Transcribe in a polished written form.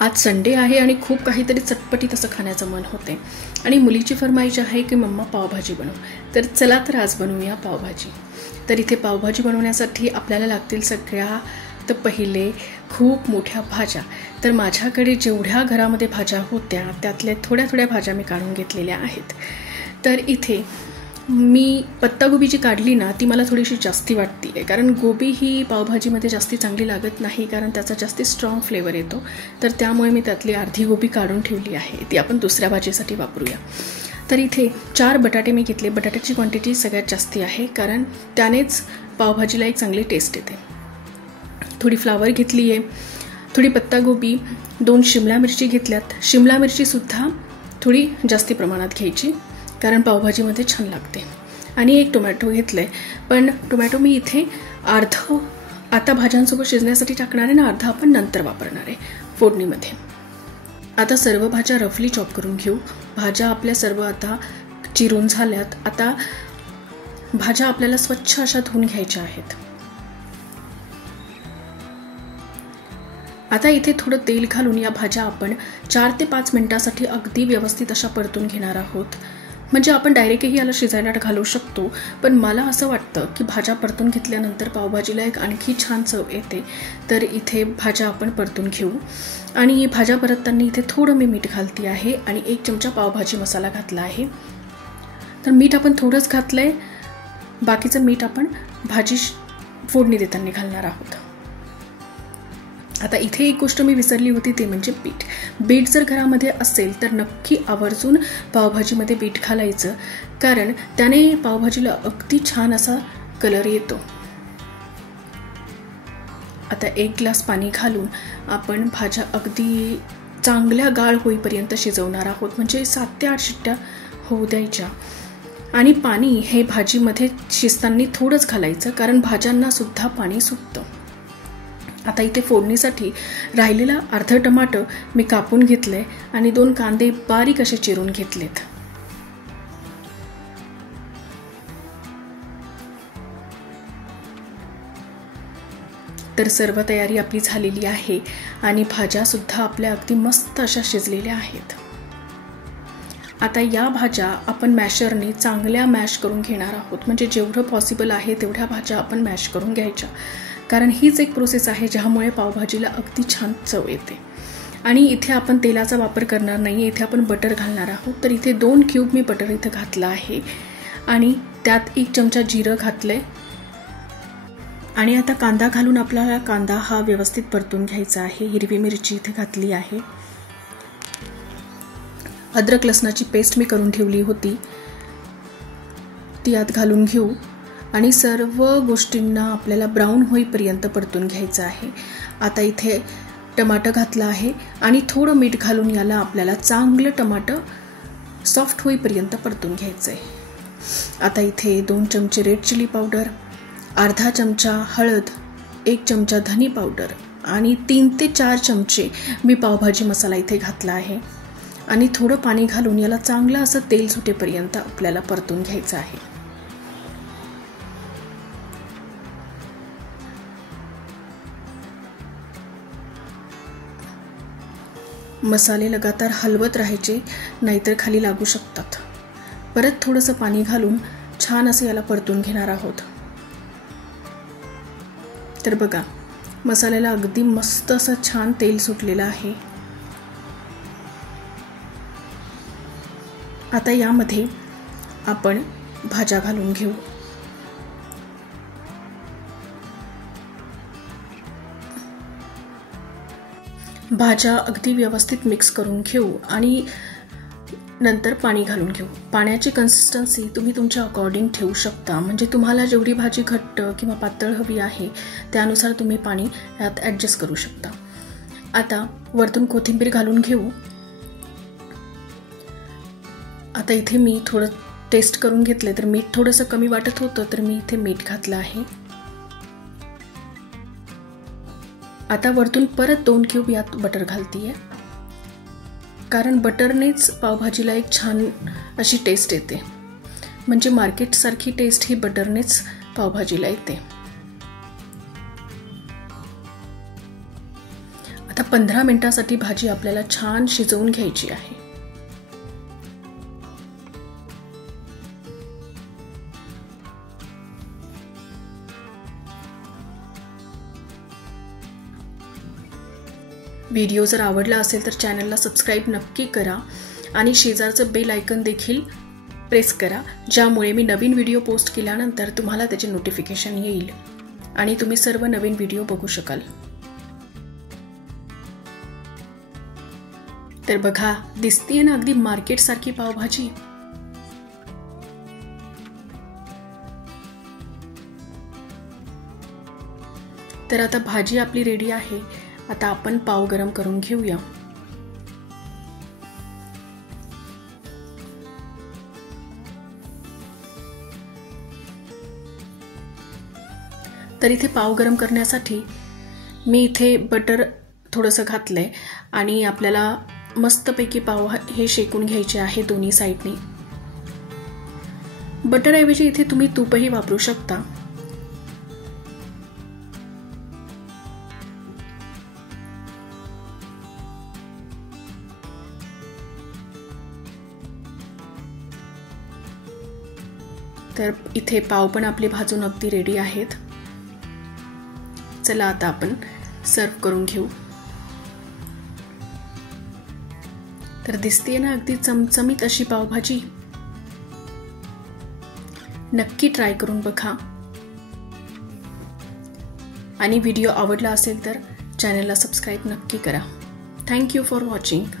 आज संडे आहे आणि खूप काहीतरी चटपटीत असं खाण्याचं मन होते आणि मुलीची फरमाईश आहे की मम्मा पावभाजी बनव. तर चला तर आज बनवूया पावभाजी. तर इथे पावभाजी बनवण्यासाठी आपल्याला लागतील सगळ्यात पहिले खूप मोठ्या भाज्या. तर माझ्याकडे जेवढ्या घरामध्ये भाज्या होत्या त्यातल्या थोड्या भाज्या मी काढून घेतलेल्या आहेत. तर इथे मी पत्तागोबी जी काढली ना ती मला थोडीशी जास्ती वाटते आहे, कारण गोबी ही पावभाजीमध्ये जास्ती चांगली लागत नाही, कारण त्याचा जास्ती स्ट्रॉंग फ्लेवर येतो. तर त्यामुळे मी त्यातली अर्धी गोबी काढून ठेवली आहे, ती आपण दुसऱ्या भाजीसाठी वापरूया. तर इथे 4 बटाटे मी घेतले. बटाट्याची क्वांटिटी सगळ्यात जास्ती आहे, कारण त्यानेच पावभाजीला एक चांगली टेस्ट येते. थोडी फ्लावर घेतली आहे, थोडी पत्तागोबी, 2 शिमला मिरची घेतल्यात. शिमला मिरचीसुद्धा थोडी जास्ती प्रमाणात घ्यायची, कारण पावभाजीमध्ये छान लागते. आणि 1 टोमॅटो घेतलं आहे, पण टोमॅटो मी इथे अर्धं आता भाज्यांसोबत शिजण्यासाठी टाकणार आहे ना, अर्धा आपण नंतर वापरणार आहे फोडणीमध्ये. आता सर्व भाज्या रफली चॉप करून घेऊ. भाज्या आपल्या सर्व आता चिरून झाल्यात. आता भाज्या आपल्याला स्वच्छ अशा धुवून घ्यायच्या आहेत. आता इथे थोडं तेल घालून या भाज्या आपण 4 ते 5 मिनिटांसाठी अगदी व्यवस्थित अशा परतून घेणार आहोत. म्हणजे आपण डायरेक्टही याला शिजायला घालू शकतो, पण मला असं वाटतं की भाज्या परतून घेतल्यानंतर पावभाजीला एक आणखी छान चव येते. तर इथे भाज्या आपण परतून घेऊ. आणि भाज्या परतताना इथे थोडं मी मीठ घालते आहे आणि 1 चमचा पावभाजी मसाला घातला आहे. तर मीठ आपण थोडंच घातलं आहे, बाकीचं मीठ आपण भाजी फोडणी देताना घालणार आहोत. आता इथे एक गोष्ट मी विसरली होती, ते म्हणजे बीट. बीट जर घरामध्ये असेल तर नक्की आवर्जून पावभाजीमध्ये बीट घालायचं, कारण त्याने पावभाजीला अगदी छान असा कलर येतो. आता 1 ग्लास पाणी घालून आपण भाज्या अगदी चांगल्या गाळ होईपर्यंत शिजवणार आहोत, म्हणजे 7 ते 8 शिट्ट्या होऊ द्यायच्या. आणि पाणी हे भाजीमध्ये शिजताना थोडंच घालायचं, कारण भाज्यांना सुद्धा पाणी सुटतं. आता इथे फोडणीसाठी राहिलेला अर्ध टमाटर मी कापून घेतले आणि 2 कांदे बारीक असे चिरून घेतलेत. तर सर्व तयारी आपली झालेली आहे आणि भाज्या सुद्धा आपल्या अगदी मस्त अशा शिजलेल्या आहेत. आता या भाज्या आपण मॅशरने चांगल्या मॅश करून घेणार आहोत, म्हणजे जेवढं पॉसिबल आहे तेवढ्या भाज्या आपण मॅश करून घ्यायच्या, कारण हीच एक प्रोसेस आहे ज्यामुळे पावभाजीला अगदी छान चव येते. आणि इथे आपण तेलाचा वापर करणार नाही, इथे आपण बटर घालणार आहोत. तर इथे 2 क्यूब मी बटर इथे घातलं आहे आणि त्यात 1 चमचा जिरं घातलं आहे. आणि आता कांदा घालून आपल्याला कांदा हा व्यवस्थित परतून घ्यायचा आहे. हिरवी मिरची इथे घातली आहे. अद्रक लसणाची पेस्ट मी करून ठेवली होती, ती यात घालून घेऊ आणि सर्व गोष्टींना आपल्याला ब्राऊन होईपर्यंत परतून घ्यायचं आहे. आता इथे टमाटर घातलं आहे आणि थोडं मीठ घालून याला आपल्याला चांगलं टमाटर सॉफ्ट होईपर्यंत परतून घ्यायचं आहे. आता इथे 2 चमचे रेड चिली पावडर, अर्धा चमचा हळद, 1 चमचा धनी पावडर आणि 3 ते 4 चमचे मी पावभाजी मसाला इथे घातला आहे. आणि थोडं पाणी घालून याला चांगलं असं तेल सुटेपर्यंत आपल्याला परतून घ्यायचं आहे. मसाले लगातार हलवत राहायचे, नाहीतर खाली लागू शकतात. परत थोडंसं पाणी घालून छान असं याला परतून घेणार आहोत. तर बघा, मसाल्याला अगदी मस्त असं छान तेल सुटलेलं आहे. आता यामध्ये आपण भाज्या घालून घेऊ. भाज्या अगदी व्यवस्थित मिक्स करून घेऊ आणि नंतर पाणी घालून घेऊ. पाण्याची कन्सिस्टन्सी तुम्ही तुमच्या अकॉर्डिंग ठेवू शकता, म्हणजे तुम्हाला जेवढी भाजी घट्ट किंवा पातळ हवी आहे त्यानुसार तुम्ही पाणी यात ॲडजस्ट करू शकता. आता वरतून कोथिंबीर घालून घेऊ. आता इथे मी थोडं टेस्ट करून घेतलं, तर मीठ थोडंसं कमी वाटत होतं, तर मी इथे मीठ घातलं आहे. आता वरतून परत 2 क्यूब यात बटर घालतीये, कारण बटरनेच पावभाजीला एक छान अशी टेस्ट येते, म्हणजे मार्केटसारखी टेस्ट ही बटरनेच पावभाजीला येते. आता 15 मिनिटांसाठी भाजी आपल्याला छान शिजवून घ्यायची आहे. व्हिडिओ जर आवडला असेल तर चॅनलला सबस्क्राईब नक्की करा आणि शेजारचं बेल आयकॉन देखील प्रेस करा, ज्यामुळे मी नवीन व्हिडिओ पोस्ट केल्यानंतर तुम्हाला त्याचे नोटिफिकेशन येईल आणि तुम्ही सर्व नवीन व्हिडिओ बघू शकाल. तर बघा, दिसतीये ना अगदी मार्केट सारखी पावभाजी. तर आता भाजी आपली रेडी आहे. आता आपण पाव गरम करून घेऊया. तर इथे पाव गरम करण्यासाठी मी इथे बटर थोडंसं घातलंय आणि आपल्याला मस्तपैकी पाव हे शेकून घ्यायचे आहे दोन्ही साईडनी. बटर ऐवजी इथे तुम्ही तूपही वापरू शकता. तर इथे पाव पण आपले भाजून अगदी रेडी आहेत. चला आता आपण सर्व करून घेऊ. तर दिसतेय ना अगदी चमचमीत अशी पावभाजी. नक्की ट्राय करून बघा आणि व्हिडिओ आवडला असेल तर चॅनलला सबस्क्राईब नक्की करा. Thank you for watching.